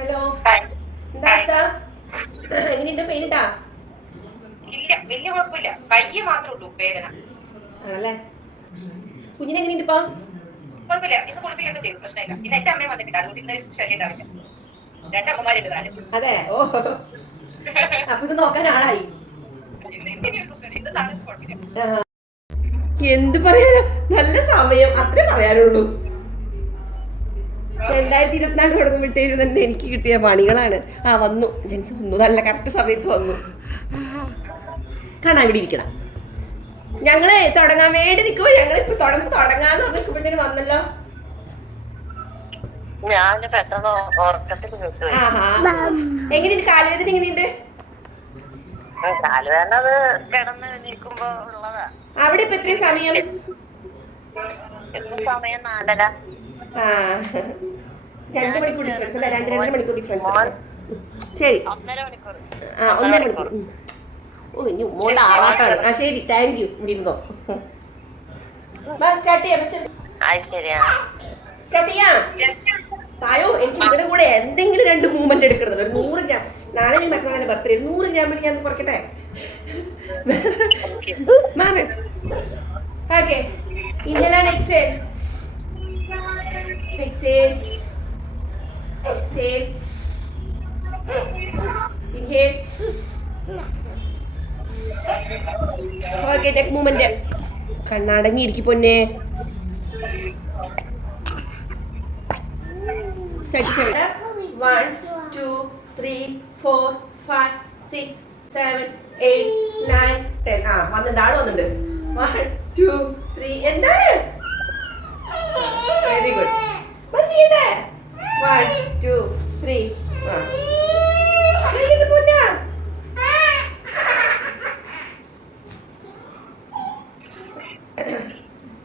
Hello, എന്താ അവസ്ഥ? എങ്ങനെയുണ്ട്? പെയിനിട്ടാ? ഇല്ല, വലിയ കുഴപ്പമില്ല. കയ്യ് മാത്രമേ ഉള്ളൂ വേദന. ആണല്ലേ? കുഞ്ഞിനെ എങ്ങനെയുണ്ട് ഇപ്പൊ? കുഴപ്പമില്ല. ഇന്ന് കുളിപ്പിക്കൊക്കെ ചെയ്തു, പ്രശ്നമില്ല. ഇന്ന് എന്റെ അമ്മയും വന്നിട്ടുണ്ട്, അതുകൊണ്ട് ഇന്ന് ശല്യം ഉണ്ടാവില്ല. രണ്ടമ്മമാരുണ്ട് താഴെ. അതെ, ഓ അപ്പൊ ഇത് നോക്കാൻ ആളായി. ഇന്ന് നാളെ കുഴപ്പമില്ല. എന്ത് പറയാനോ, നല്ല സമയം അത്രേ പറയാനുള്ളൂ. 2024 തുടങ്ങുമ്പോഴത്തേനും തന്നെ എനിക്ക് കിട്ടിയ പണികളാണ്. വന്നു ജെൻസ് വന്നു, നല്ല കറക്റ്റ് സമയത്ത് വന്നു. കാണാൻ ഇവിടെ ഇരിക്കണം. ഞങ്ങള് തുടങ്ങാൻ വേണ്ടി നിൽക്കുമ്പോ ഞങ്ങളിപ്പോ തുടങ്ങാന്ന് നിൽക്കുമ്പോഴത്തേനും വന്നല്ലോ. എങ്ങനെയുണ്ട് കാലുവേദന? എങ്ങനെയുണ്ട്? അവിടെ ഇപ്പൊ എത്രയും സമയം? 2 മണിക്കൂർ ഡിഫറൻസ് അല്ല, 2.5 മണിക്കൂർ ഡിഫറൻസ്. ശരി, 1.5 മണിക്കൂർ. ഓ, ഇനി ഉമ്മോണ്ട് ആറാട്ടാണ്. ശരി, താങ്ക് യു. ഇവിടെ ഇരുന്നോ. സ്റ്റാർട്ട് ചെയ്യാം. തായോ, എനിക്ക് ഇവിടെ കൂടെ എന്തെങ്കിലും 2 മൂവ്മെന്റ് എടുക്കരുത്. ഒരു 100 ഗ്രാം. നാളെ നീ മറ്റന്നാളെ ബർത്ത്ഡേ 100 ഗ്രാമിൽ ഞാൻ കുറയ്ക്കട്ടെ. മാമൻ ഓക്കെ. ഇന്നലാണ് exhale. Exhale. Exhale. Inhale. Okay, neck movement. കണ്ണടങ്ങി ഇരിക്കും പൊന്നെ. Set. 1 2 3 4 5 6 7 8 9 10. വന്നിട്ടുണ്ട്, ആള് വന്നിട്ടുണ്ട്. 1 2 3. എന്താണ്? Very good. ചെയ്യട്ടെ. 1 2 3.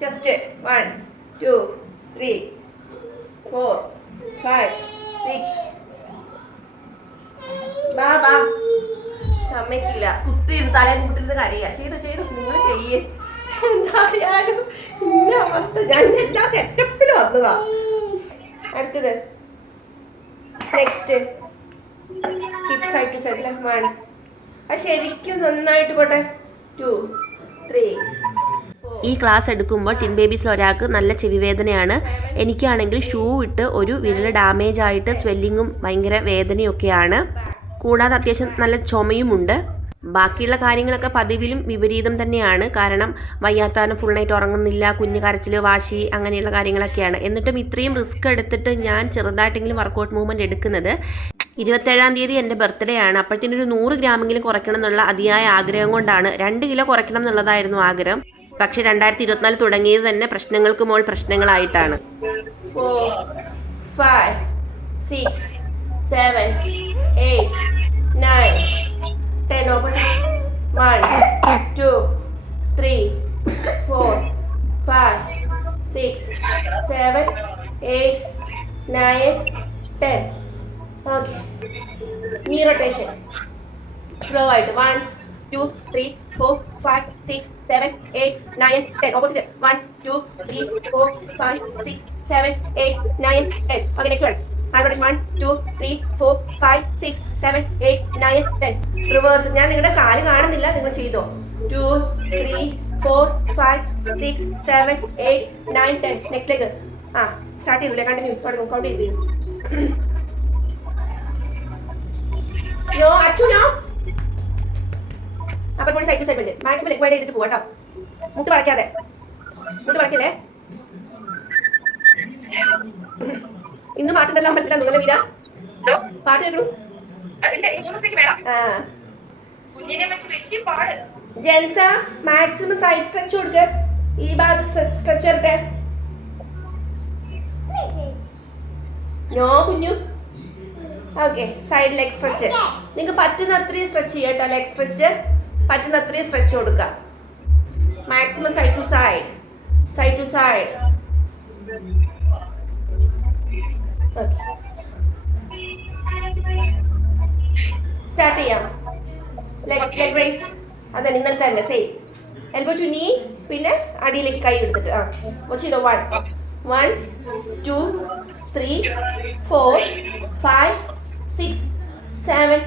ജസ്റ്റ് 1 2 3 4 5 6. ബാബാ സമ്മതിക്കില്ല. കുത്തി തലേ കൂട്ടിരുന്ന് കരയാ. ചെയ്തു നിങ്ങൾ ചെയ്യേ. എന്തായാലും ഇന്ന അവസ്ഥ. ഞാൻ എല്ലാ സെറ്റപ്പിലും വന്നതാ. അടുത്തത് next hip side to side. 1. അത് ശരിക്കും നന്നായിട്ട് പോട്ടെ. 2 3. ഈ ക്ലാസ് എടുക്കുമ്പോൾ ടിൻ ബേബീസിൽ ഒരാൾക്ക് നല്ല ചെവിവേദനയാണ്. എനിക്കാണെങ്കിൽ ഷൂ ഇട്ട് ഒരു വിരൽ ഡാമേജ് ആയിട്ട് സ്വെല്ലിങ്ങും ഭയങ്കര വേദനയൊക്കെയാണ്. കൂടാതെ അത്യാവശ്യം നല്ല ചുമയുമുണ്ട്. ബാക്കിയുള്ള കാര്യങ്ങളൊക്കെ പതിവിലും വിപരീതം തന്നെയാണ്. കാരണം വയ്യാത്താനും ഫുൾ നൈറ്റ് ഉറങ്ങുന്നില്ല, കുഞ്ഞ് കരച്ചിൽ, വാശി, അങ്ങനെയുള്ള കാര്യങ്ങളൊക്കെയാണ്. എന്നിട്ടും ഇത്രയും റിസ്ക് എടുത്തിട്ട് ഞാൻ ചെറുതായിട്ടെങ്കിലും വർക്കൗട്ട് മൂവ്മെൻറ്റ് എടുക്കുന്നത്. 27-ാം തീയതി എൻ്റെ ബർത്ത്ഡേ ആണ്. അപ്പോഴത്തേനൊരു 100 ഗ്രാമെങ്കിലും കുറയ്ക്കണം എന്നുള്ള അതിയായ ആഗ്രഹം കൊണ്ടാണ്. 2 കിലോ കുറയ്ക്കണം എന്നുള്ളതായിരുന്നു ആഗ്രഹം. പക്ഷെ 2024 തുടങ്ങിയത് തന്നെ പ്രശ്നങ്ങൾക്ക് മോൾ പ്രശ്നങ്ങളായിട്ടാണ്. 4 5 6 7 8 9 10. Opposite. 1 2 3 4 5 6 7 8 9 10. Okay. Knee rotation. Slow ആയിട്ട്. 1 2 3 4 5 6 7 8 9 10. Opposite. 1 2 3 4 5 6 7 8 9 10. Okay, next one. Hand rotation. 1 2 3 4 5 6 7 8 9 10. Reverse. ഞാൻ നിങ്ങളുടെ കാല് കാണുന്നില്ല, നിങ്ങൾ ചെയ്തോ. 2 3 4 5 6 7 8 9 10. Next leg. സ്റ്റാർട്ട് ചെയ്തില്ലേ? കണ്ടിന്യൂ. തുടങ്ങും. കൗണ്ട് ചെയ്തു. No, Achu no. അപ്പോൾ കൂടി സൈഡ് ടു സൈഡ് ഉണ്ട്. മാക്സിമം ലെഗ് വൈഡ് ചെയ്തിട്ട് പോവാ കേട്ടോ. മുട്ട് വളയ്ക്കാതെ. മുട്ട് വളയ്ക്കല്ലേ. ഇന്ന് പാട്ടുണ്ടല്ലോ അമ്പലത്തിലാ. നിങ്ങളെ വീര പാട്ട് കേൾക്കണു. ജെൻസ മാക്സിമം സൈഡ് സ്ട്രെച്ച് കൊടുക്ക്. ഈ ഭാഗത്ത് സ്ട്രെച്ച് വരട്ടെ. നോ കുഞ്ഞു. Okay, side leg stretch. നിങ്ങൾക്ക് പറ്റുന്ന അത്രയും സ്ട്രെച്ച് ചെയ്യാം കേട്ടോ. ലെഗ് സ്ട്രെച്ച് പറ്റുന്ന അത്രയും സ്ട്രെച്ച് കൊടുക്കുക. Maximum side to side, side to side. Start ചെയ്യാം. Leg raise. അതെ, ഇന്നലത്തെ തന്നെ സെയിം. എൽബോ ടു നീ, പിന്നെ അടിയിലേക്ക് കൈ എടുത്തിട്ട് ചെയ്തോ. 1 1 2 3 4 5 6, 7,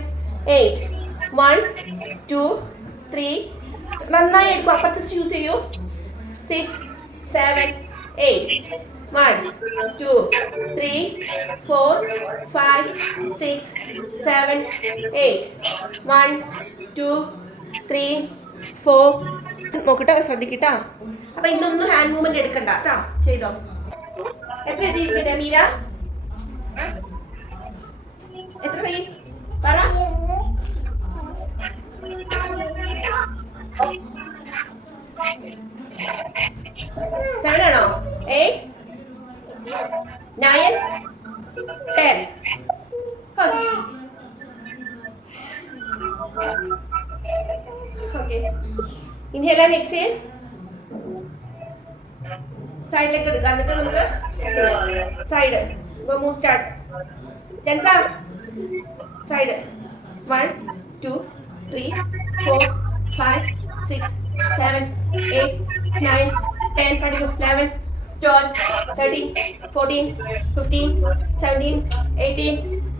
8. 1, 2, 3. നന്നായി എടുക്കും. അപ്പർ ചെസ്റ്റ് യൂസ് ചെയ്യൂ. 6, 7, 8. 1, 2, 3, 4, 5, 6, 7, 8. 1, 2, 3, 4. നോക്കട്ടെ, ശ്രദ്ധിക്കട്ടാ. അപ്പൊ ഇന്നൊന്നും ഹാൻഡ് മൂവ്മെന്റ് എടുക്കണ്ട കേട്ടോ. ചെയ്തോ. എത്ര എഴുതി പിന്നെ മീര? എത്ര എഴുതി പറ. 7 ആണോ? 8, 9, 10. ഓക്കെ. Inhale and exhale. സൈഡിലേക്ക് എടുക്കാം. എന്നിട്ട് നമുക്ക് side move start. ജെൻസ side. 1, 2, 3, 4, 5, 6, 7, 8, 9, 10. Continue. 11, 12, 13, 14, 15, 17, 18,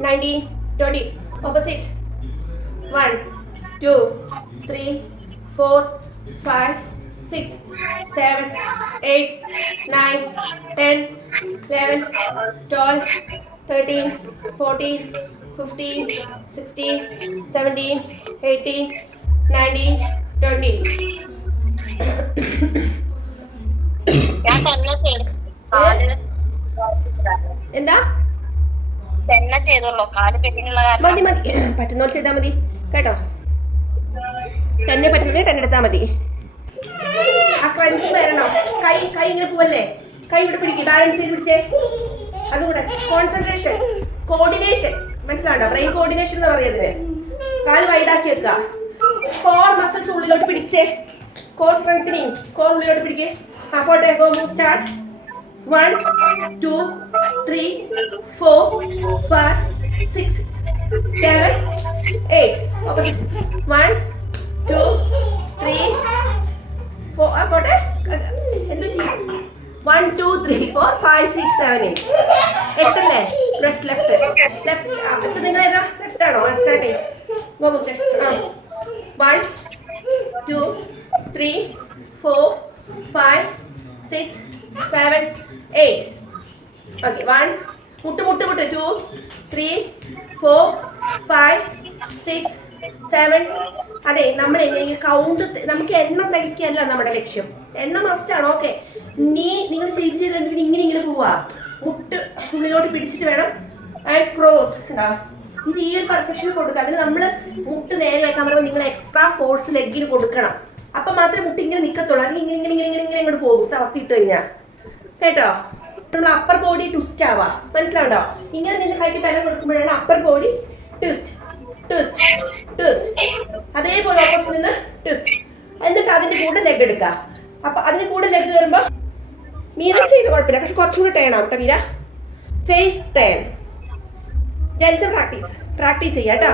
19, 20. Opposite. 1, 2, 3, 4, 5, 6, 7, 8, 9, 10, 11, 12, 13, 14, 15, 16, 17, 18, 19, 20. ഞാൻ തന്നെ ചെയ്തു. കാല് എന്താ? തന്നെ ചെയ്തോളൂ. കാല് പെട്ടിനുള്ള മതി മതി, പറ്റുന്നോൾ ചെയ്താൽ മതി കേട്ടോ. തന്നെ പറ്റുന്നത് തന്നെ എടുത്താൽ മതി. ആ ക്രഞ്ച് വരണം. കൈ കൈ ഇങ്ങനെ പോവല്ലേ. കൈ ഇവിടെ പിടിക്കുക. ബാലൻസ് ചെയ്ത് പിടിച്ചേ. അതുകൂടെ കോൺസെൻട്രേഷൻ, കോർഡിനേഷൻ. മനസ്സിലാവണ്ടോ? ബ്രെയിൻ കോർഡിനേഷൻ എന്ന് പറയുന്നത്. കാല് വൈഡാക്കി വെക്കുക. കോർ മസിൽസ് ഉള്ളിലോട്ട് പിടിച്ചേ. Core strengthening. കോർ ഉള്ളിലോട്ട് പിടിക്കേ. ആ പോട്ടെ. Go move start. 1, 2, 3, 4, 5, 6, 7, 8. Opposite. 1, 2, 3, 4. ആ പോട്ടെ. എന്ത് 1, 2, 3, 4, 5, 6, 7, 8. 8 അല്ലേ? Left left left. ഇപ്പൊ നിങ്ങൾ ഏതാ? ലെഫ്റ്റ് ആണോ? സ്റ്റാർട്ട് ചെയ്യും. Go move start. 1, 2, 3, 4, 5, 6, 7, 8. ഓക്കെ. 1, മുട്ട് 2, 3, 4, 5, 6, 7. അതെ, നമ്മൾ എങ്ങനെ കൗണ്ട്, നമുക്ക് എണ്ണം തികയ്ക്കല്ല നമ്മുടെ ലക്ഷ്യം. എണ്ണം മസ്റ്റ് ആണ്. ഓക്കെ. നിങ്ങൾ ചെയ്ത് പിന്നെ ഇങ്ങനെ പോവാ. മുട്ട് ഉള്ളിലോട്ട് പിടിച്ചിട്ട് വേണം. And cross. ഉണ്ടാ ഇത് ഈ ഒരു പെർഫെക്ഷൻ കൊടുക്കുക. അതിന് നമ്മൾ മുട്ട് നേരെ വെക്കാൻ പറയുമ്പോൾ നിങ്ങൾ എക്സ്ട്രാ ഫോഴ്സ് ലെഗിന് കൊടുക്കണം. അപ്പൊ മാത്രമേ മുട്ട് ഇങ്ങനെ നിൽക്കത്തുള്ളൂ. അല്ലെങ്കിൽ ഇങ്ങനെ ഇങ്ങനെ ഇങ്ങനെ ഇങ്ങനെ ഇങ്ങോട്ട് പോകും തളർത്തിയിട്ട് കഴിഞ്ഞാൽ. കേട്ടോ? നമ്മൾ അപ്പർ ബോഡി ട്വിസ്റ്റ് ആവാം. മനസ്സിലാവണ്ടോ? ഇങ്ങനെ നിന്ന് കൈക്ക് ബലം കൊടുക്കുമ്പോഴാണ് upper body twist twist twist. അതേപോലെ ഓപ്പോസിറ്റ് നിന്ന് ട്വിസ്റ്റ്. എന്നിട്ട് അതിന്റെ കൂടെ ലെഗ് എടുക്കുക. അപ്പൊ അതിന്റെ കൂടെ ലെഗ് കയറുമ്പോ മീര ചെയ്ത് കുഴപ്പമില്ല. പക്ഷെ കുറച്ചും കൂടെ ടേൺ ആവട്ടെ Meera. Face turn. Gents practice ചെയ്യാം കേട്ടോ.